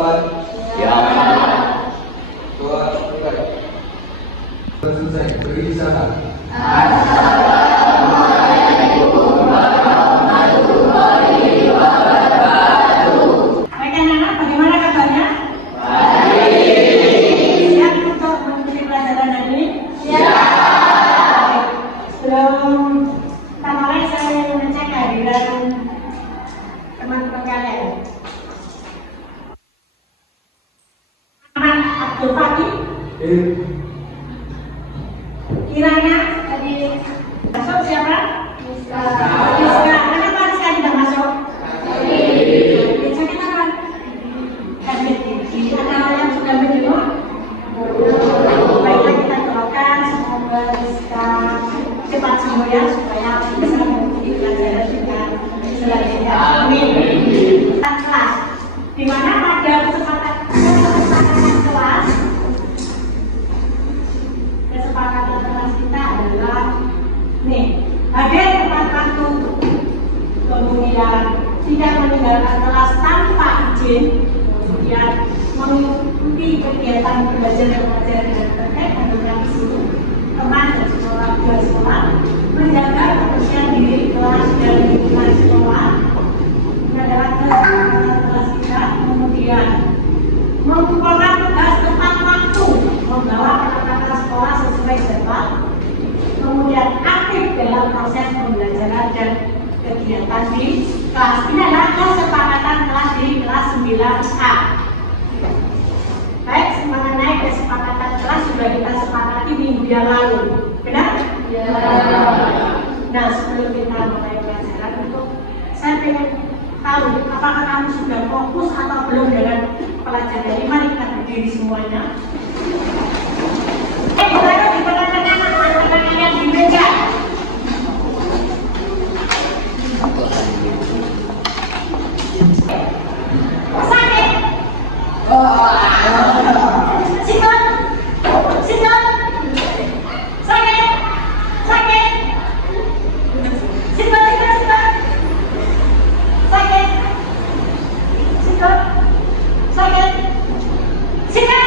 Silakan. Ya. Doa dimulai. Selesai. Beri isyarat. Baik anak-anak, bagaimana kabarnya? Siap untuk mengikuti pelajaran hari ini? Siap. Sebelum kita mulai, saya ingin mengecek kehadiran teman-teman kalian. Ahmad Abdul Fatih. Kiranya tadi masuk siapa? Rizka. Kenapa Rizka tidak masuk? Rizka kenapa? Ada yang sudah menjenguk? Baiklah, kita doakan semoga Rizka cepat sembuh ya, supaya bisa mengikuti pelajaran dengan selanjutnya. Amin. Kelas, di mana pada kesepakatan kelas kita adalah nih, hadir tepat waktu, kemudian tidak meninggalkan kelas tanpa izin, kemudian mengikuti kegiatan belajar dan mengajar dengan terkait dengan isu teman dan sekolah, menjaga kebersihan diri kelas dan lingkungan sekolah, menjaga kelas kita, kemudian mengumpulkan tugas tepat waktu, membawa anak-anak sekolah sesuai jadwal, kemudian aktif dalam proses pembelajaran dan kegiatan di kelas. Ini adalah kesepakatan kelas di kelas 9A. Baik, mengenai kesepakatan kelas sudah kita sepakati minggu yang lalu, benar? Ya. Nah, sebelum kita mulai pelajaran, saya ingin tahu apakah kamu sudah fokus atau belum dengan pelajaran ini. Mari kita berdiri semuanya. Baru di tengah-tengah anak-anak yang di meja. Sakit. Sikut. Sikut. Sakit. Sakit. Sikut, sikut, sikut. Sakit. Sikut. Sakit. Sikut.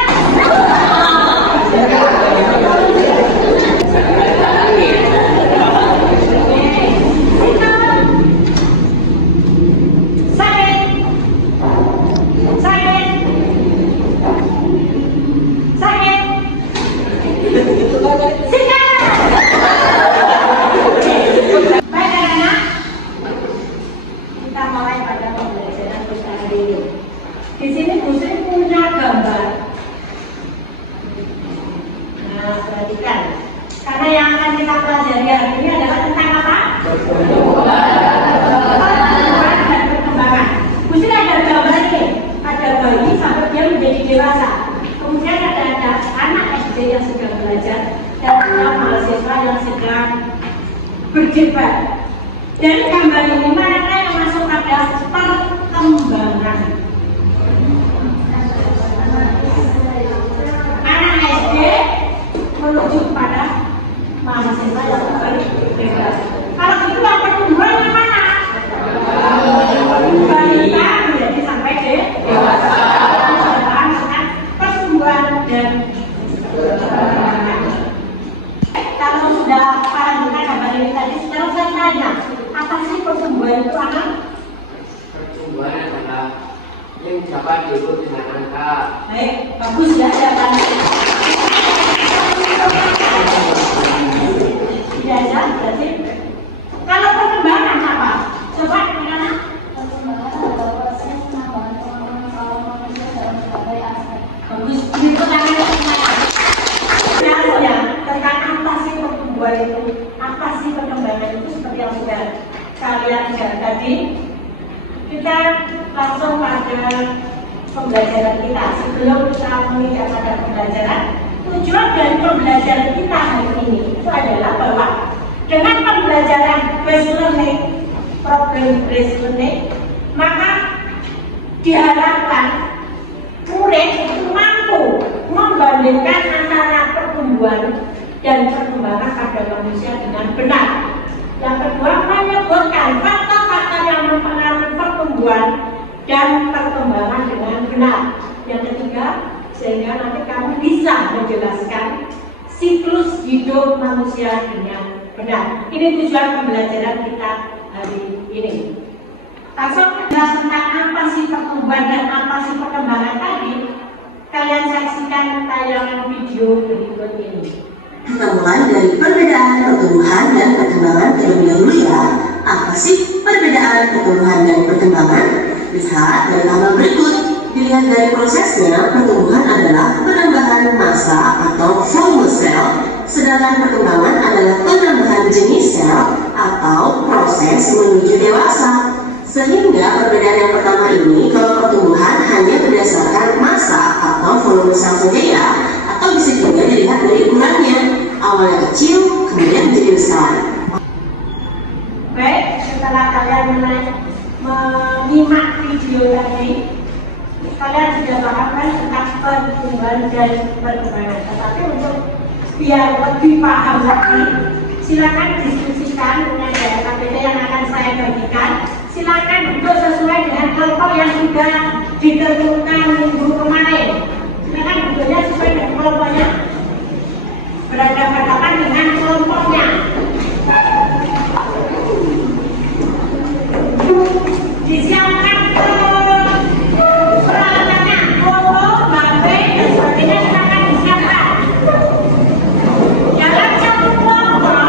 Di sini Bu Sri punya gambar. Nah, perhatikan. Karena yang akan kita pelajari hari ini adalah tentang apa? Pertumbuhan dan perkembangan. Bu Sri ada gambar ini. Ada bayi sampai dia menjadi dewasa. Kemudian ada anak SD yang sedang belajar dan ada mahasiswa yang sedang berdebat. Dari gambar ini mana yang masuk pada perkembangan? Anak SD menuju pada mahasiswa yang berbeda. Kalau itu yang pertumbuhan yang mana? Balita menjadi sampai dewasa. Pertumbuhan dan kalau sudah paham dengan gambar ini tadi, sekarang saya tanya, apa sih pertumbuhan itu, anak? Pertumbuhan adalah yang dapat diukur dengan angka. Baik, bagus ya jawabannya. Tidak ada, berarti. Kalau perkembangan apa? Coba anak-anak. Perkembangan adalah proses penambahan pengalaman manusia dalam berbagai aspek. Bagus, ini pertanyaannya semuanya. Ya, tentang apa sih pertumbuhan itu? Apa sih perkembangan itu seperti yang sudah kalian lihat tadi? Kita langsung pada pembelajaran kita. Sebelum kita menginjak pada pembelajaran, tujuan dari pembelajaran kita hari ini itu adalah bahwa dengan pembelajaran based learning, problem based learning, maka diharapkan murid itu mampu membandingkan antara pertumbuhan dan perkembangan pada manusia dengan benar. Yang kedua, menyebutkan faktor-faktor yang mempengaruhi pertumbuhan dan perkembangan dengan benar. Yang ketiga, sehingga nanti kamu bisa menjelaskan siklus hidup manusia dengan benar. Ini tujuan pembelajaran kita hari ini. Langsung jelas tentang apa sih pertumbuhan dan apa sih perkembangan tadi. Kalian saksikan tayangan video berikut ini. Kita mulai dari perbedaan pertumbuhan dan perkembangan terlebih dahulu ya. Apa sih perbedaan pertumbuhan dan perkembangan? Lihat dari tabel berikut. Dilihat dari prosesnya, pertumbuhan adalah penambahan massa atau volume sel, sedangkan perkembangan adalah penambahan jenis sel atau proses menuju dewasa. Sehingga perbedaan yang pertama ini, kalau pertumbuhan hanya berdasarkan massa atau volume sel saja ya, atau bisa juga dilihat dari ukurannya. Awalnya kecil, kemudian menjadi besar. Baik, setelah kalian menyimak video tadi, kalian sudah paham kan tentang pertumbuhan dan perkembangan. Tetapi untuk biar lebih paham lagi, silakan diskusikan dengan KPD yang akan saya bagikan. Silakan duduk sesuai dengan kelompok yang sudah ditentukan minggu kemarin. Silakan duduknya sesuai dengan kelompoknya, berhadapan dengan kelompoknya. Disiapkan peralatannya, foto, bape, dan sebagainya silakan disiapkan. Dalam satu kelompok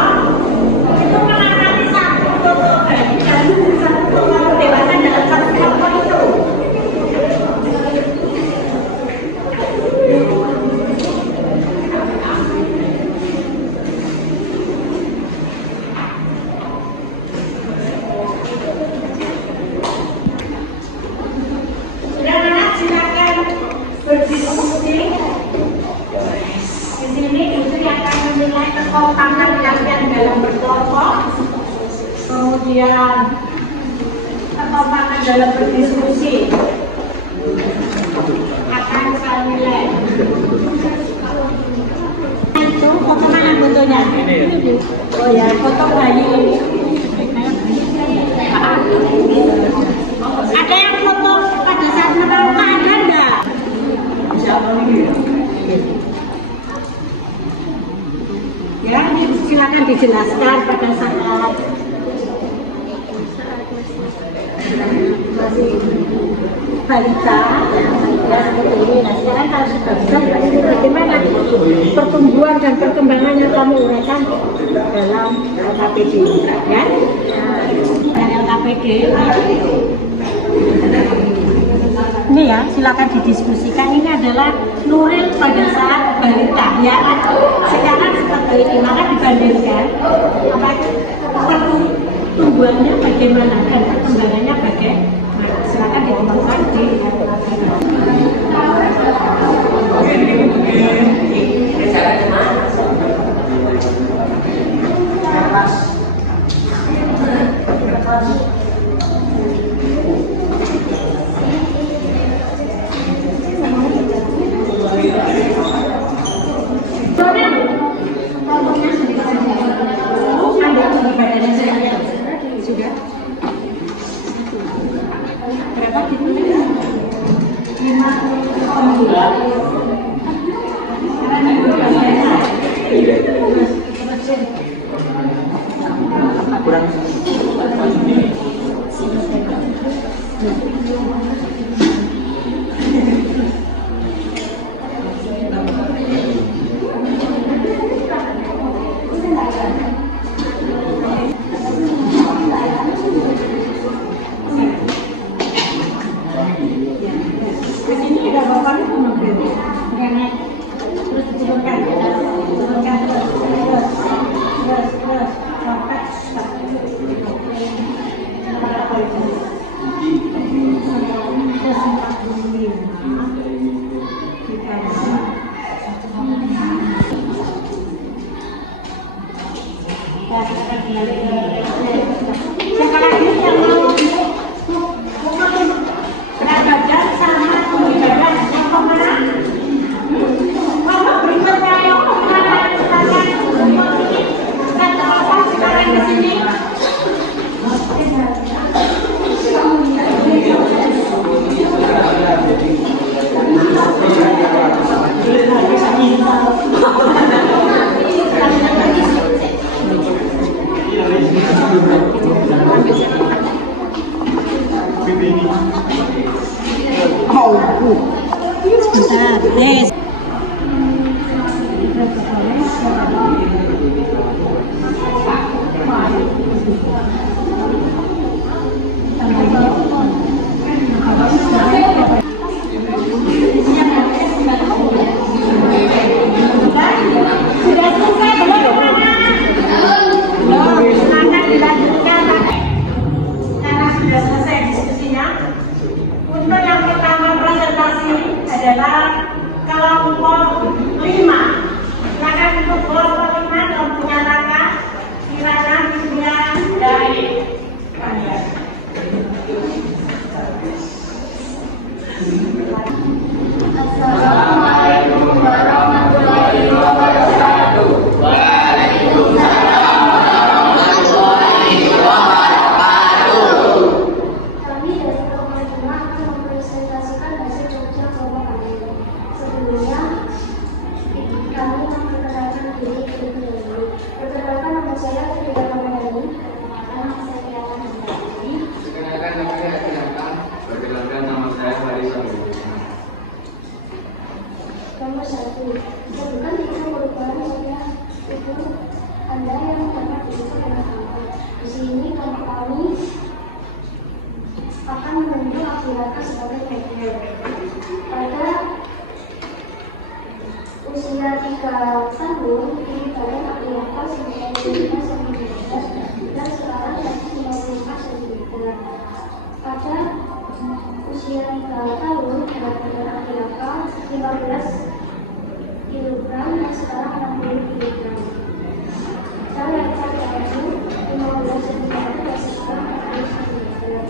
itu menangani satu foto bayi dan satu foto dewasa dalam satu kelompok itu. Silakan berdiskusi. Di sini itu yang akan menilai kekompakan kalian dalam berkelompok, kemudian kekompakan dalam berdiskusi akan saya nilai. Itu foto mana fotonya? Oh ya, foto bayi ini. Ada yang foto pada saat menerima, ada enggak? Ya, silakan dijelaskan pada saat masih balita ya seperti ini. Nah sekarang kalau sudah besar, bagaimana pertumbuhan dan perkembangannya kamu uraikan dalam LKPD ya? Dan LKPD ini ya, silakan didiskusikan. Ini adalah Nuril pada saat balita ya. Sekarang seperti ini, maka dibandingkan apa pertumbuhannya bagaimana dan perkembangannya bagaimana. Silakan ditemukan di sudah berapa gitu? 5 kurang. Bu. Sebentar, Des. Sudah selesai belum anak? Belum, silakan dilanjutkan. Karena sudah selesai diskusinya. Untuk yang pertama presentasi adalah kelompok 5. Silakan untuk kelompok 5 yang punya raka Kirana Surya dari Panjang. Assalamualaikum warahmatullahi wabarakatuh. Kami dari kelompok 5 akan mempresentasikan hasil kerja kelompok kami. Sebelumnya, kami memperkenalkan diri terlebih dahulu. Perkenalkan, nama saya Fitria Ramadhani. Nama saya Tiara Handayani. Perkenalkan nama saya Tiara. Perkenalkan nama saya Farisa. Nomor 1, sebutkan 3 perubahan saya itu Anda yang dapat diukur dengan kamu. Di sini kelompok kami akan menunjuk aktivitas sebagai media. Pada usia 3 tahun, ini kalian aktivitas sebagai 15 cm dan sekarang jadi 55 cm. Pada usia 3 tahun, berat badan aktivitas 15 kg dan sekarang 60 kg. Saya laki-laki 15 cm dan sekarang 40 cm.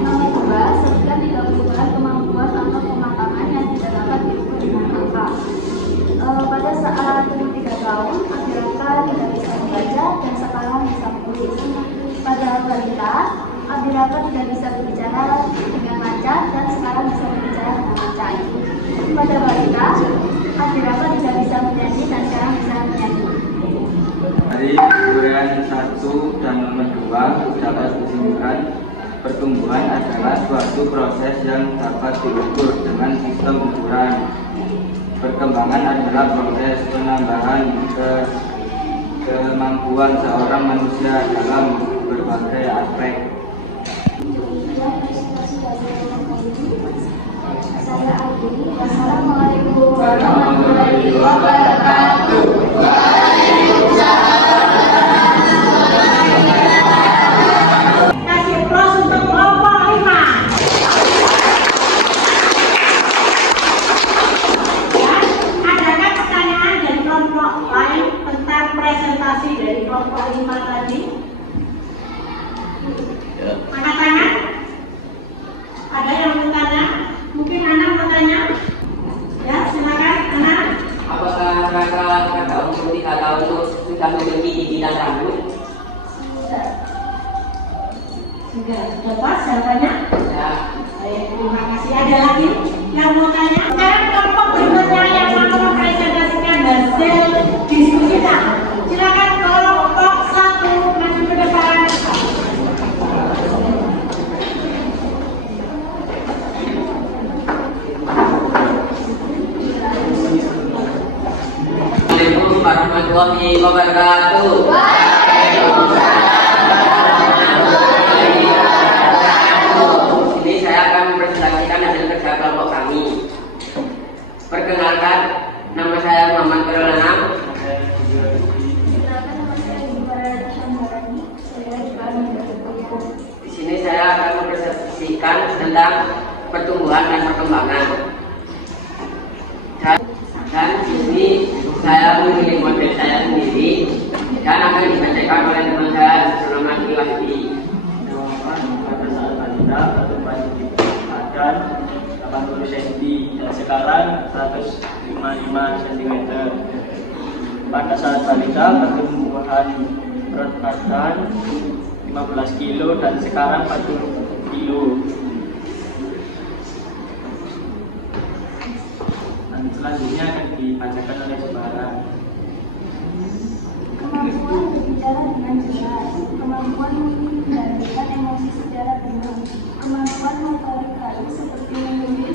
Nomor 2, sebutkan 3 perubahan kemampuan atau pematangan yang tidak dapat diukur dengan angka. Pada saat umur 3 tahun, Abiraka tidak bisa membaca dan sekarang bisa menulis. Pada balita, Abiraka tidak bisa berbicara dengan lancar dan sekarang bisa berbicara dengan lancar. Pada balita, Abiraka tidak bisa menyanyi dan sekarang bisa menyanyi. Dari uraian 1 dan nomor 2 dapat disimpulkan pertumbuhan adalah suatu proses yang dapat diukur dengan sistem ukuran. Perkembangan adalah proses penambahan kemampuan seorang manusia dalam berbagai aspek. Saya Adi. Wassalamualaikum warahmatullahi wabarakatuh. Kasih plus untuk kelompok 5. Dan adakah pertanyaan dari kelompok lain tentang presentasi dari kelompok 5 tadi? Angkat tangan. Ada yang bertanya? Mungkin anak bertanya? Ya, silakan anak. Apakah kakak umur 3 tahun itu sudah memiliki gigitan rambut? Sudah dapat jawabannya? Ya. Baik, terima kasih. Ada lagi yang mau tanya? Sekarang kelompok berikutnya yang mau mempresentasikan hasil diskusinya. Silakan kelompok 1 maju ke depan. Assalamualaikum warahmatullahi wabarakatuh. Ini saya akan mempresentasikan hasil kerja kelompok kami. Perkenalkan, nama saya Muhammad Kerolana. Silakan, nama saya Ibarat Handayani. Saya Ibarat Handayani. Di sini saya akan mempresentasikan tentang pertumbuhan dan perkembangan. Dan di sini saya memilih model saya sendiri dan akan dibacakan oleh teman saya selama Wahdi. Pada saat balita pertumbuhan badan 80 cm dan sekarang 155 cm. Pada saat balita pertumbuhan berat badan 15 kg dan sekarang 40 kg. Dan selanjutnya akan dibacakan oleh Sebarang. Kemampuan berbicara dengan jelas, kemampuan mengendalikan emosi secara benar, kemampuan motorik halus seperti memiliki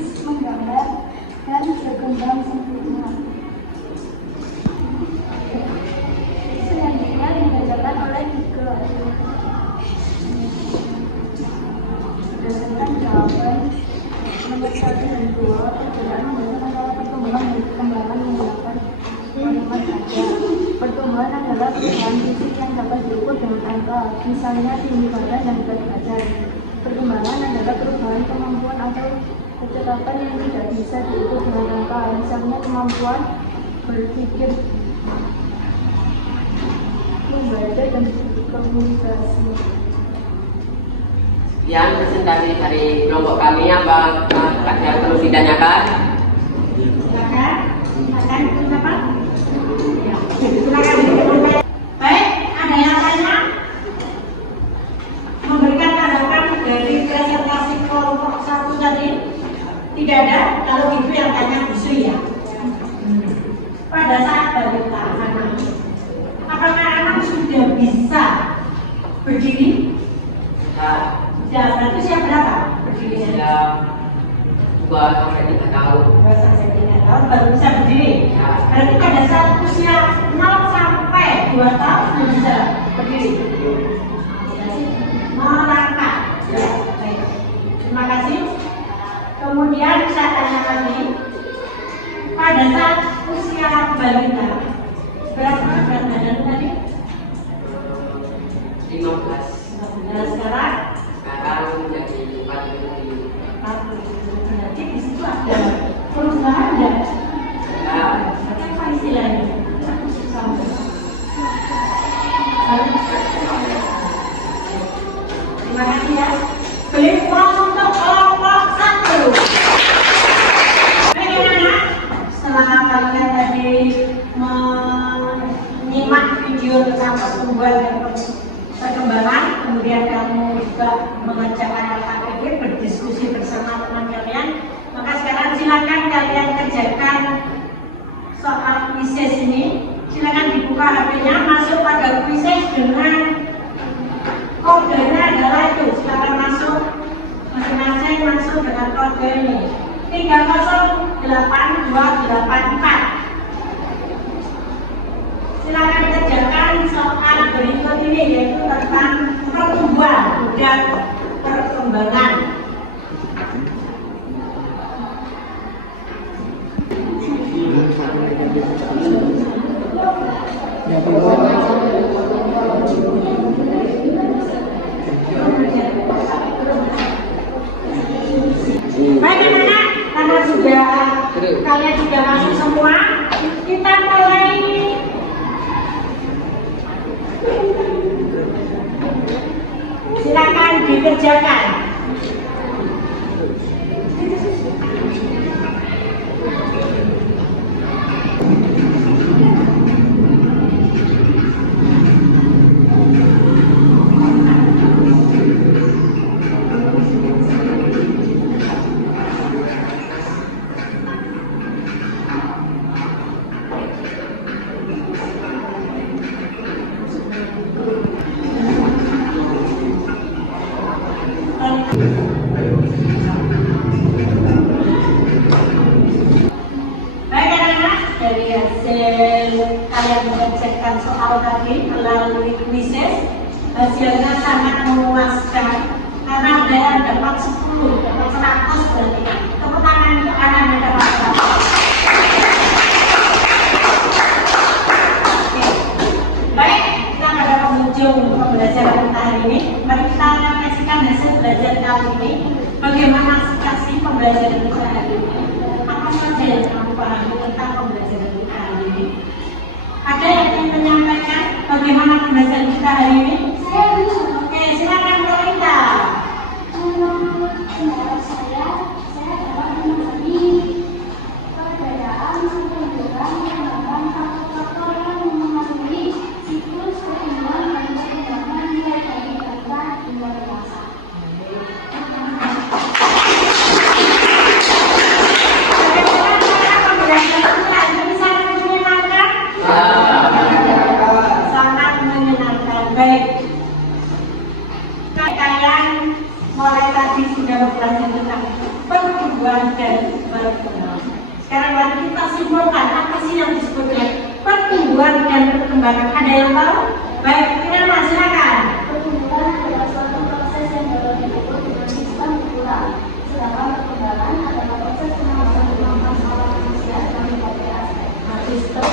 adalah perubahan fisik yang dapat diukur dengan angka, misalnya tinggi badan dan berat badan. Perkembangan adalah perubahan kemampuan atau kecerdasan yang tidak bisa diukur dengan angka, misalnya kemampuan berpikir, membaca, dan komunikasi. Sekian presentasi dari kelompok kami. Apa ada yang perlu ditanyakan? Silakan siapa? Ya, silakan. Baik, ada yang tanya? Memberikan tanggapan dari presentasi kelompok 1 tadi? Tidak ada. Kalau gitu yang tanya bisu ya. Pada saat balita anak, apakah anak sudah bisa berdiri? Ya, berarti usia berapa berdirinya? Ya, 2 sampai 3 tahun. 2 sampai 3 tahun baru bisa berdiri. Berarti pada saat usia 0 sampai 2 tahun sudah bisa berdiri. Melangkah. Ya, baik. Terima kasih. Kemudian saya tanya lagi, pada saat usia balita berapa berat badan tadi? 15. Nah, sekarang Menjadi 40. berarti di situ ada perubahan ya? Apa istilahnya? Terima kasih ya. Beli uang untuk kelompok 1. Bagaimana setelah kalian tadi menyimak video tentang pertumbuhan dan perkembangan, kemudian kamu juga mengajak anak-anak ini berdiskusi bersama teman kalian, maka sekarang silakan kalian kerjakan soal quizzes ini. Silakan dibuka HP-nya, masuk pada quizzes dengan kodenya adalah itu. Silakan masuk, masing-masing masuk dengan kode ini 308284. Silakan kerjakan soal berikut ini, yaitu tentang pertumbuhan dan perkembangan. Bagaimana? Karena kalian sudah masuk semua, kita mulai. Silakan dikerjakan. Baik anak-anak, dari hasil kalian mengerjakan soal tadi melalui quizzes, hasilnya sangat memuaskan karena ada yang dapat 10, dapat 100 berarti kan. Tepuk tangan untuk anak yang dapat 100. Oke. Baik, kita pada penghujung pembelajaran kita hari ini. Mari kita akan menyaksikan hasil belajar kali ini. Bagaimana sih pembelajaran kita hari ini? Apa saja yang kamu pahami tentang pembelajaran kita hari ini? Ada yang ingin menyampaikan bagaimana pembelajaran kita hari ini? Saya belum. Oke, silakan Kolita. Menurut pendapat saya dapat memahami perbedaan pertumbuhan perkembangan faktor-faktor yang memengaruhi siklus pertumbuhan dan perkembangan mulai dari balita hingga dewasa. Sangat menyenangkan. Baik. Kalian mulai tadi sudah belajar tentang pertumbuhan dan perkembangan. Sekarang mari kita simpulkan apa sih yang disebut dengan pertumbuhan dan perkembangan. Ada yang tahu? Baik, Kirana silakan. Pertumbuhan adalah suatu proses yang dapat diukur dengan sistem ukuran, sedangkan perkembangan adalah proses penambahan kemampuan seorang manusia dalam berbagai aspek. Sistem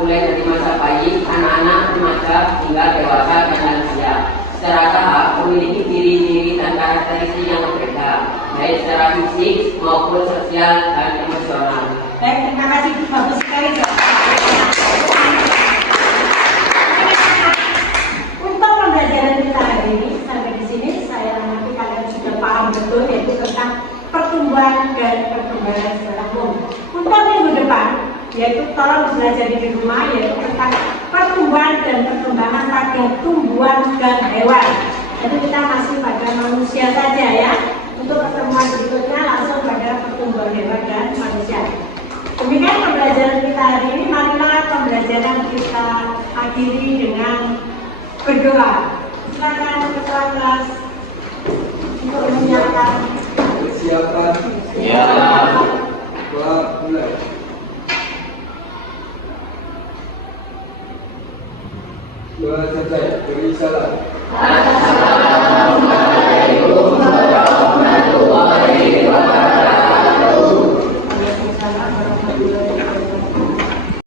mulai dari masa bayi, anak-anak, remaja, hingga dewasa dan lansia. Secara tahap memiliki ciri-ciri dan karakteristik yang berbeda, baik secara fisik maupun sosial dan emosional. Baik, terima kasih, bagus sekali. Untuk pembelajaran kita hari ini sampai di sini, saya nanti kalian sudah paham betul yaitu tentang pertumbuhan dan perkembangan secara umum. Untuk minggu depan, yaitu tolong belajar di rumah yaitu tentang pertumbuhan dan perkembangan pada tumbuhan dan hewan. Jadi kita masih pada manusia saja ya. Untuk pertemuan berikutnya langsung pada pertumbuhan hewan dan manusia. Demikian pembelajaran kita hari ini. Marilah pembelajaran kita akhiri dengan berdoa. Silakan ketua kelas untuk menyiapkan. Persiapan. Ya. Doa mulai. Doa selesai. Beri salam.